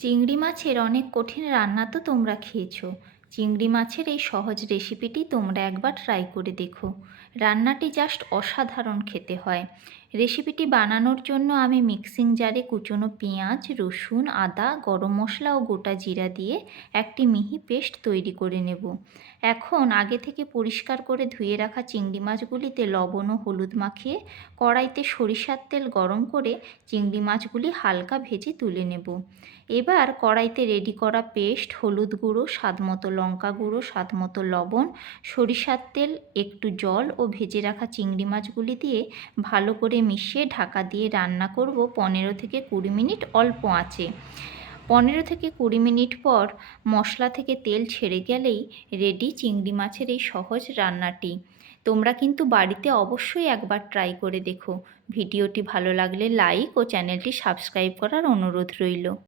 চিংড়ি মাছের অনেক কঠিন রান্না তো তোমরা খেয়েছো। চিংড়ি মাছের এই সহজ রেসিপিটি তোমরা একবার ট্রাই করে দেখো। রান্নাটি জাস্ট অসাধারণ খেতে হয়। রেসিপিটি বানানোর জন্য আমি মিক্সিং জারে কুচনো পেঁয়াজ, রসুন, আদা, গরম মশলা ও গোটা জিরা দিয়ে একটি মিহি পেস্ট তৈরি করে নেব। এখন আগে থেকে পরিষ্কার করে ধুয়ে রাখা চিংড়ি মাছগুলিতে লবণ ও হলুদ মাখিয়ে কড়াইতে সরিষার তেল গরম করে চিংড়ি মাছগুলি হালকা ভেজে তুলে নেব। এবার কড়াইতে রেডি করা পেস্ট, হলুদ গুঁড়ো, স্বাদমতো লঙ্কা গুঁড়ো, স্বাদমতো লবণ, সরিষার তেল, একটু জল ও ভেজে রাখা চিংড়ি মাছগুলি দিয়ে ভালো করে মিশিয়ে ঢাকা দিয়ে রান্না করব 15 থেকে 20 মিনিট অল্প আঁচে। 15 থেকে 20 মিনিট পর মশলা থেকে তেল ছেড়ে গেলেই রেডি চিংড়ি মাছের এই সহজ রান্নাটি। তোমরা কিন্তু বাড়িতে অবশ্যই একবার ট্রাই করে দেখো। ভিডিওটি ভালো লাগলে লাইক ও চ্যানেলটি সাবস্ক্রাইব করার অনুরোধ রইল।